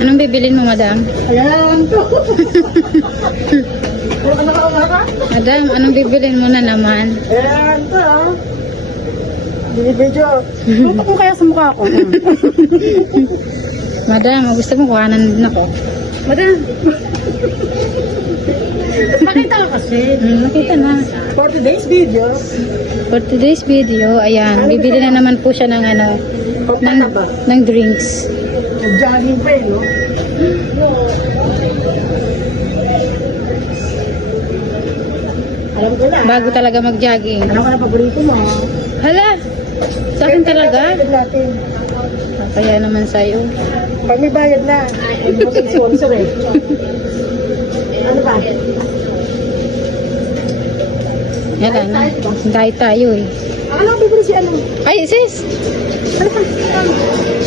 Anong bibilin mo, madam? Ayan. Ano ka umara? Madam, anong bibilin mo na naman? Ayan to ah. Binibidyo. Tutok mo kaya sa mukha ko. Madam, gusto mo kuhanan din ako. Madam. Makita ka kasi. Nakita na. For today's video, For today's video, ayan, bibili na naman po siya ng ano, pagtataba. ng drinks. Jogging pa eh, no? Alam ko na. Bago talaga mag-jogging. Alam ko na paborito mo. Hala! Sa akin talaga? Bayad natin. Kaya naman sa'yo. Pag may bayad na, hindi mo sponsor eh. Ano ba? Yan na. Dahil tayo eh. Ano ang bibili si ano? Ay, sis! Ano ka?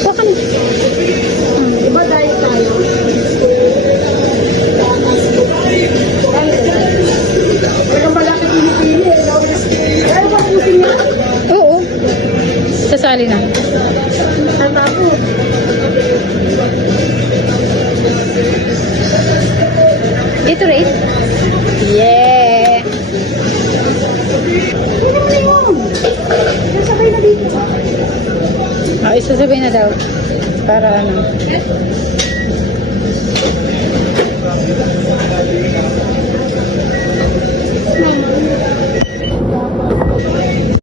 Huwag ka na. Diba diet tayo? Walang malaki pinipili eh. Kaya ba pusin niya? Oo. Sasali na. Tatapo. Dito rin. Yeah! Nasabay na dito. Ah, isasabay na daw. Para ano.